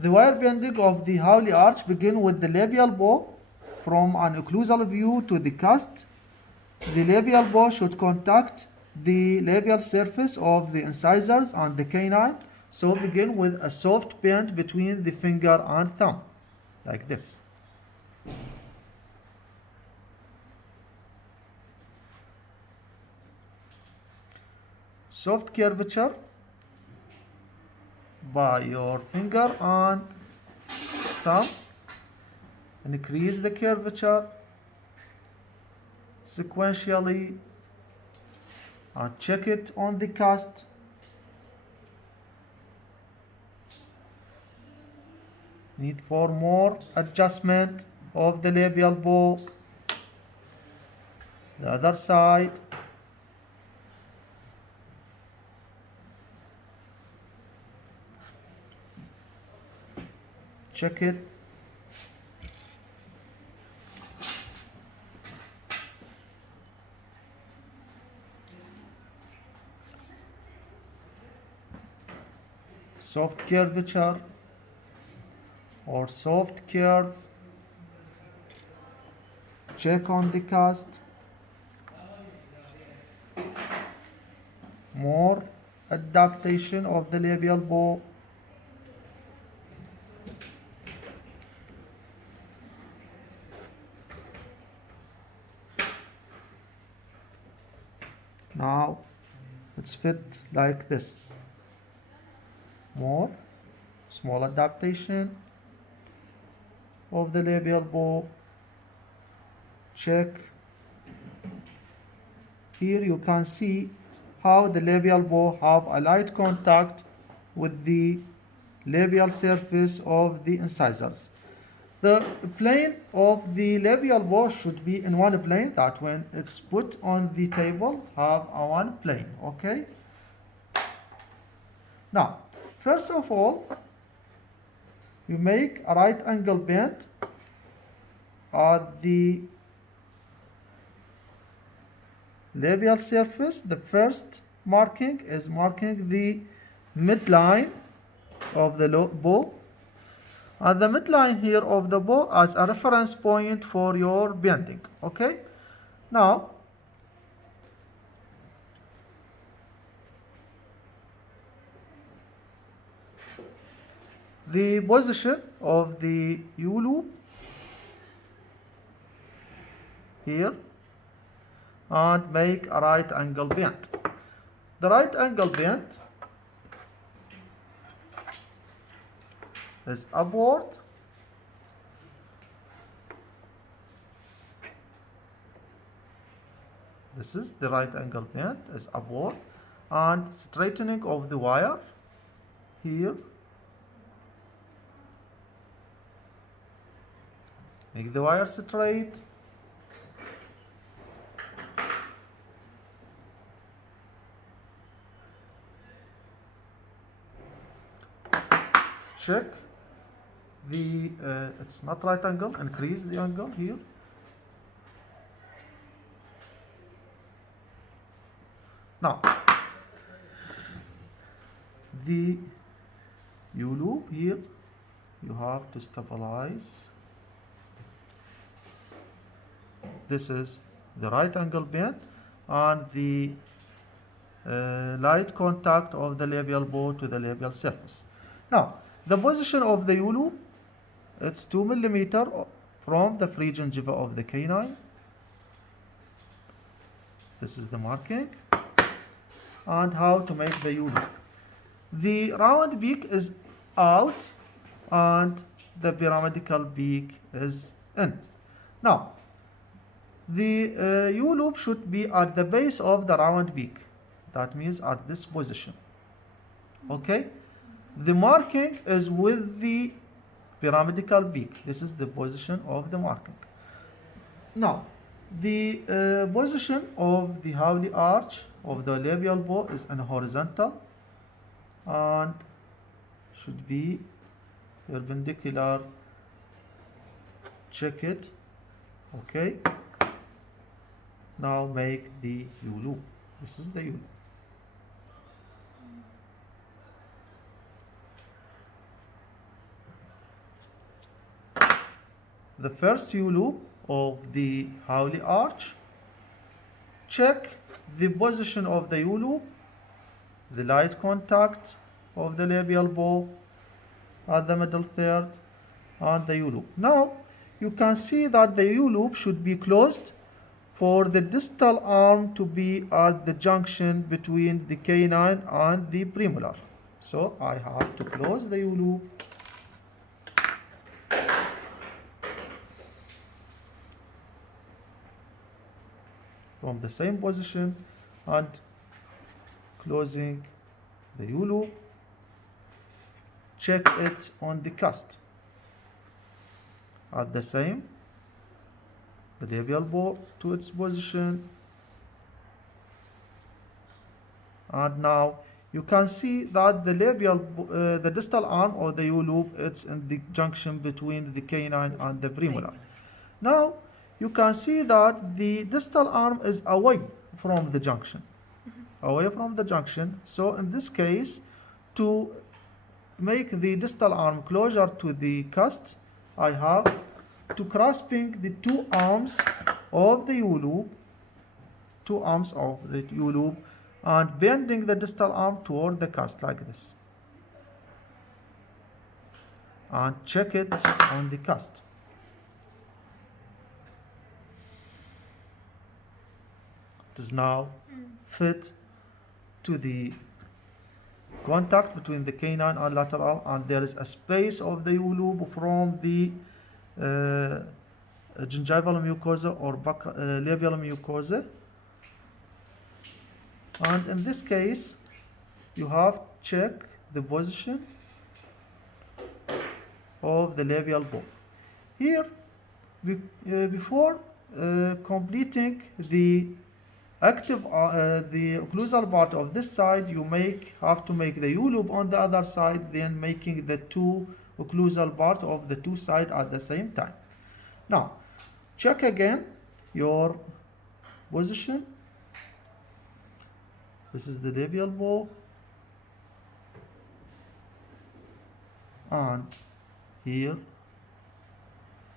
The wire bending of the Hawley arch begin with the labial bow from an occlusal view to the cast. The labial bow should contact the labial surface of the incisors and the canine. So begin with a soft bend between the finger and thumb, like this. Soft curvature by your finger and thumb. Increase the curvature sequentially and check it on the cast. Need for more adjustment of the labial bow. The other side. Check it. Soft curvature or soft curve. Check on the cast. More adaptation of the labial bow. Now it's fit like this. More small adaptation of the labial bow. Check. Here you can see how the labial bow have a light contact with the labial surface of the incisors. The plane of the labial bow should be in one plane, that when it's put on the table have a one plane, okay? Now, first of all, you make a right angle bend at the labial surface. The first marking is marking the midline of the bow. And the midline here of the bow as a reference point for your bending, okay? Now, the position of the U-loop here, and make a right angle bend. The right angle bend is upward. This is the right angle bend is upward, and straightening of the wire here. Make the wire straight. Check the it's not right angle. Increase the angle here. Now the U-loop here, you have to stabilize. This is the right angle bend and the light contact of the labial bow to the labial surface. Now, the position of the U-loop, it's 2 mm from the free gingiva of the canine. This is the marking. And how to make the U-loop. The round beak is out and the pyramidical beak is in. Now, the U-loop should be at the base of the round beak. That means at this position. Okay? The marking is with the pyramidical beak. This is the position of the marking. Now, the position of the Hawley arch of the labial bow is in horizontal and should be perpendicular. Check it. Okay. Now make the U-loop. This is the U-loop. the first U-loop of the Hawley arch. Check the position of the U-loop, the light contact of the labial bow at the middle third, and the U-loop. Now you can see that the U-loop should be closed for the distal arm to be at the junction between the canine and the premolar. So I have to close the U-loop from the same position and closing the U-loop. Check it on the cast. At the same, the labial bow to its position, and now you can see that the the distal arm of the U-loop, it's in the junction between the canine and the premolar. Now you can see that the distal arm is away from the junction, So in this case, to make the distal arm closer to the cast, I have to grasping the two arms of the U-loop, and bending the distal arm toward the cast like this, and check it on the cast. It is now fit to the contact between the canine and lateral, and there is a space of the U-loop from the gingival mucosa or labial mucosa. And in this case, you have to check the position of the labial bow. Here, before completing the active, the occlusal part of this side, you have to make the U-loop on the other side, then making the two occlusal part of the two sides at the same time. Now, check again your position. This is the labial bow, and here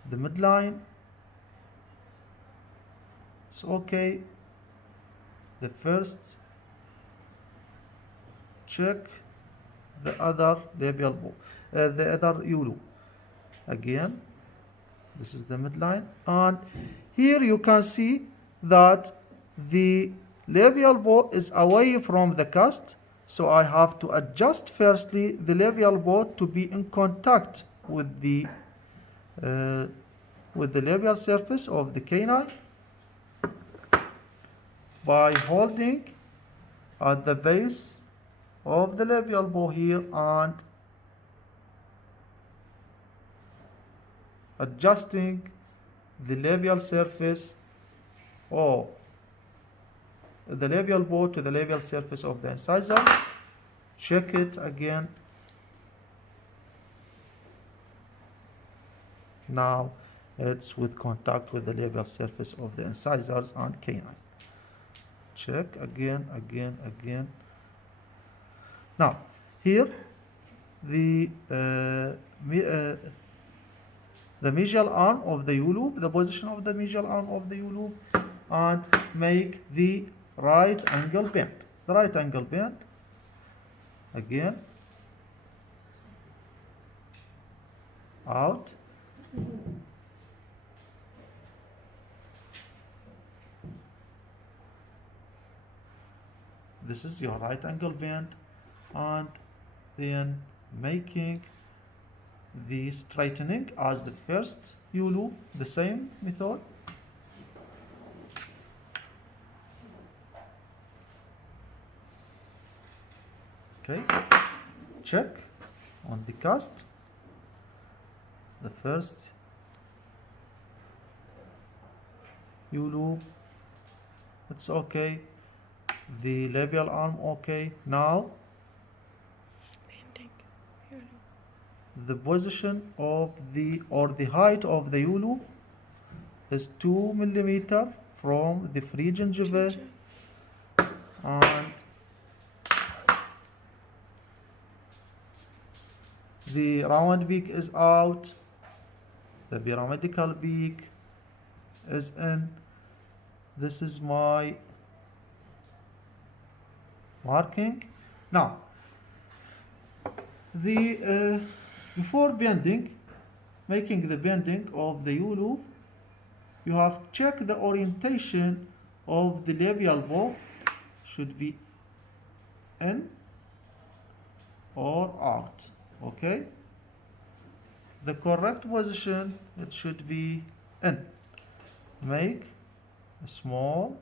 the midline. It's okay. The first, check the other labial bow, the other U-loop. Again, this is the midline, and here you can see that the labial bow is away from the cast, so I have to adjust firstly the labial bow to be in contact with the labial surface of the canine by holding at the base of the labial bow here and adjusting the labial surface of the labial bow to the labial surface of the incisors. Check it again. Now it's with contact with the labial surface of the incisors and canine. Check again. Now here the medial arm of the U-loop, the position of the medial arm of the U-loop, and make the right angle bend. The right angle bend again, out, this is your right angle bend, and then making the straightening as the first U-loop, the same method. Okay, check on the cast. The first U-loop, it's okay. The labial arm, okay. Now the position of the height of the U-loop is 2 millimeters from the free gingiva, and the round beak is out, the pyramidical peak is in. This is my marking. Now, the before bending, making the bending of the U-loop, you have to check the orientation of the labial bow. Should be in or out. Okay, the correct position, it should be in. Make a small,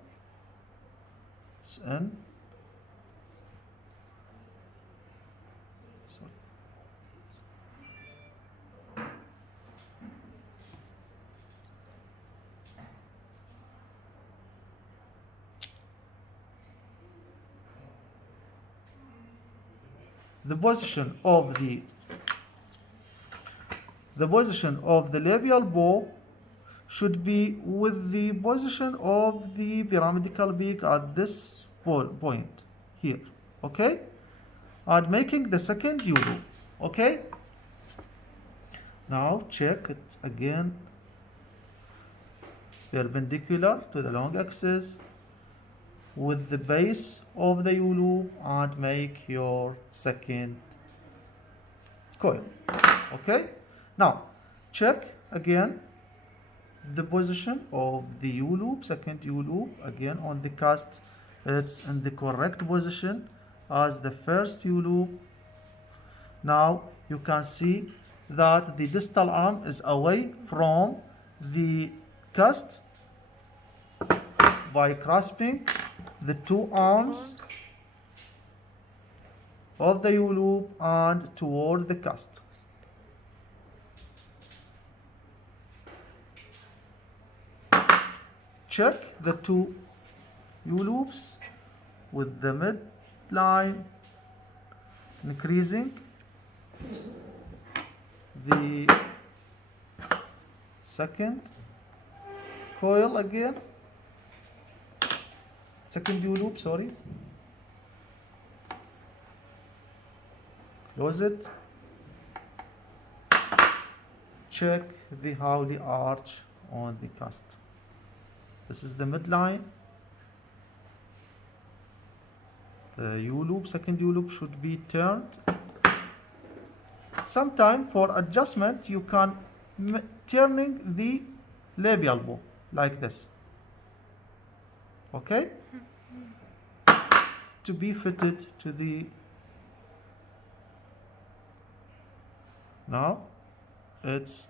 it's in. Sorry. The position of the labial bow should be with the position of the pyramidical peak at this point here. Okay, and making the second U-loop. Okay, now check it again, perpendicular to the long axis with the base of the U-loop, and make your second coil. Okay, now check again the position of the U-loop, second U-loop, again on the cast. It's in the correct position as the first U-loop. Now you can see that the distal arm is away from the cast by grasping the two arms of the U-loop and toward the cast. Check the two U-loops with the midline increasing the second coil again, second U-loop, sorry. Close it. Check the Hawley arch on the cast. This is the midline. The U-loop, second U-loop should be turned. Sometime for adjustment you can turning the labial bow like this. Okay? To be fitted to the. Now it's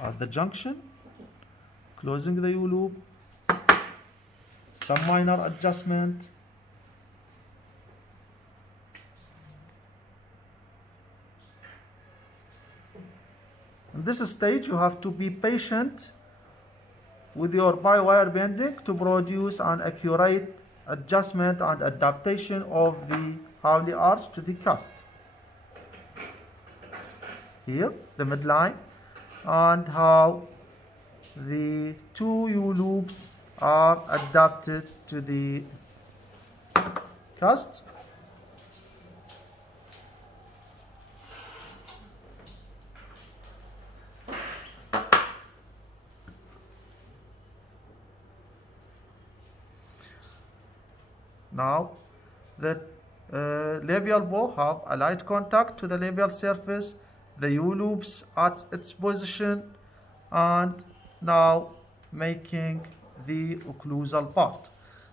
at the junction, closing the U-loop, some minor adjustment. In this stage you have to be patient with your by-wire bending to produce an accurate adjustment and adaptation of the Hawley arch to the cast. Here the midline and how the two U-loops are adapted to the cast. Now the labial bow have a light contact to the labial surface, the U-loops at its position, and now making the occlusal part.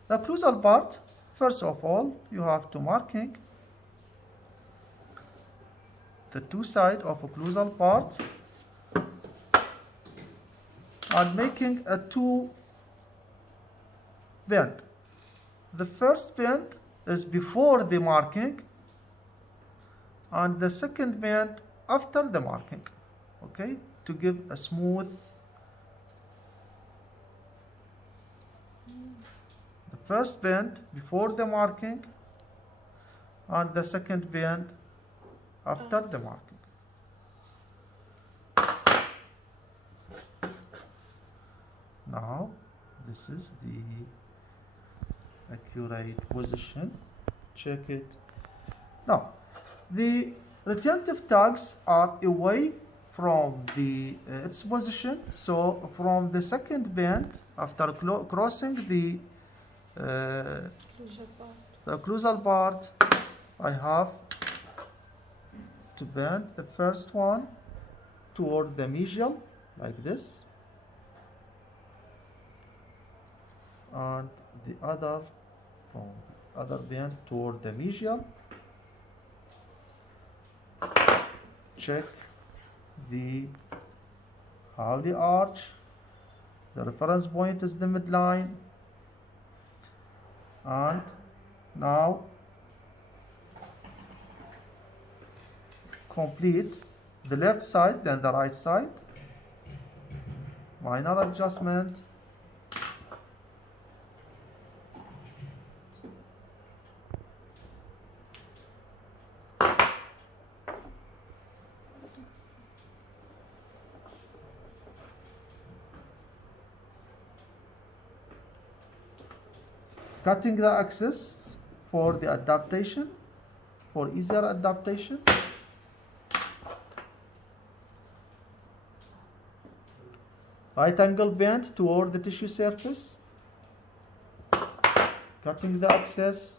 The occlusal part, first of all, you have to marking the two sides of occlusal part and making a two bend. The first bend is before the marking and the second bend after the marking, okay, to give a smooth. The first bend before the marking and the second bend after the marking. Now this is the accurate position. Check it. Now the retentive tags are away from the its position. So from the second bend, after crossing the occlusal part, I have to bend the first one toward the mesial like this, and the other from other bend toward the mesial. Check the Hawley arch. The reference point is the midline, and now complete the left side, then the right side. Minor adjustment. Cutting the axis for the adaptation, for easier adaptation. Right angle bend toward the tissue surface. Cutting the axis.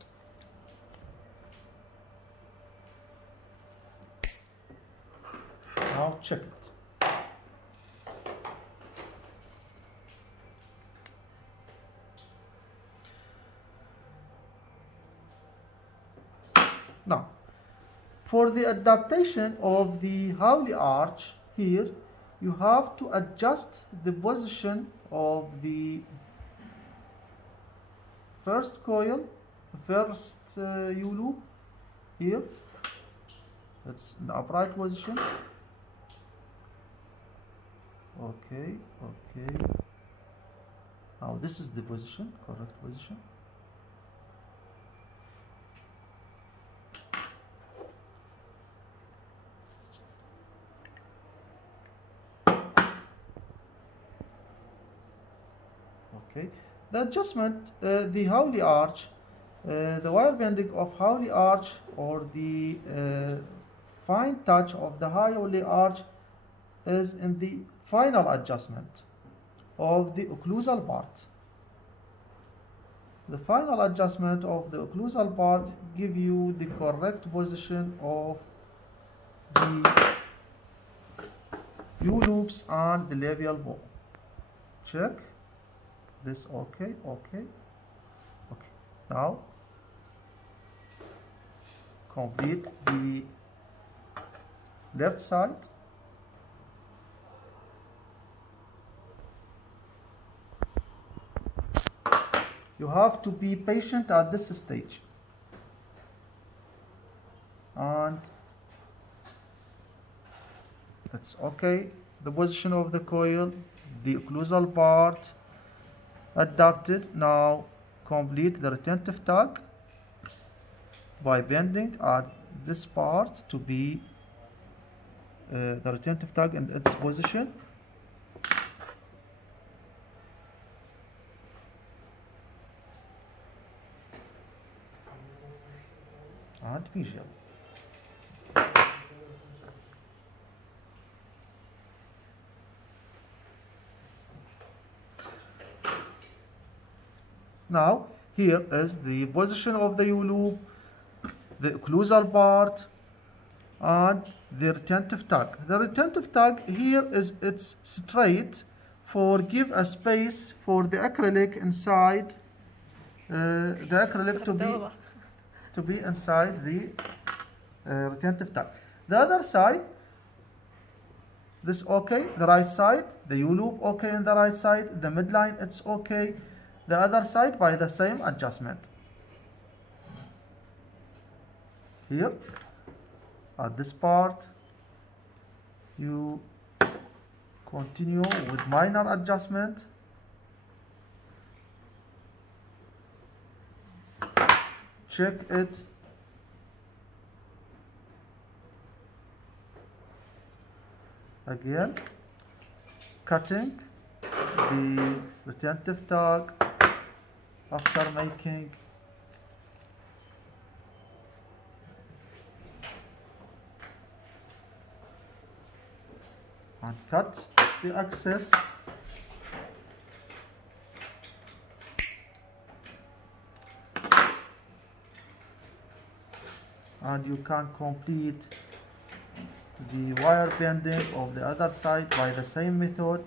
Now check it. Now, for the adaptation of the Hawley arch here, you have to adjust the position of the first coil, first U-loop here. It's in upright position. Okay, okay. Now this is the position, correct position. Okay, the adjustment, the Hawley arch, the wire bending of Hawley arch, or the fine touch of the Hawley arch is in the final adjustment of the occlusal part. The final adjustment of the occlusal part give you the correct position of the U-loops and the labial bow. Check this. Okay, okay, okay. Now complete the left side. You have to be patient at this stage, and it's okay. The position of the coil, the occlusal part adapted. Now complete the retentive tag by bending at this part to be the retentive tag in its position. And mesial. Now here is the position of the U-loop, the occlusal part, and the retentive tag. The retentive tag here is it's straight for give a space for the acrylic inside the acrylic to be inside the retentive tag. The other side, this okay, the right side, the U-loop okay in the right side, the midline it's okay, the other side by the same adjustment. Here, at this part, you continue with minor adjustment. Check it. Again, cutting the retentive tag after making and cut the excess. And you can complete the wire bending of the other side by the same method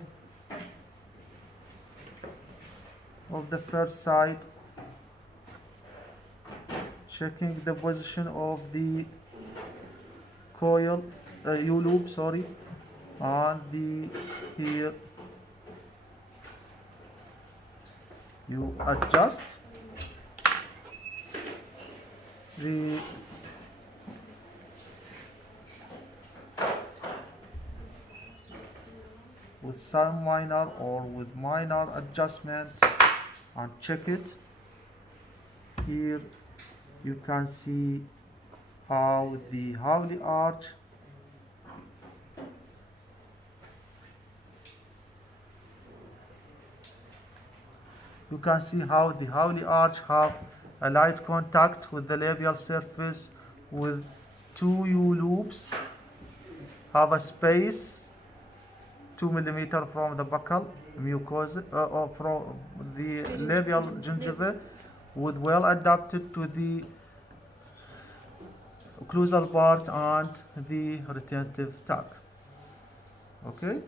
of the first side, checking the position of the coil U-loop, sorry, and here you adjust the with some minor or with minor adjustment and check it. Here you can see how the Hawley arch have a light contact with the labial surface with two U-loops, have a space 2 mm from the buccal mucosa or from the labial gingiva, with well adapted to the occlusal part and the retentive tag. Okay.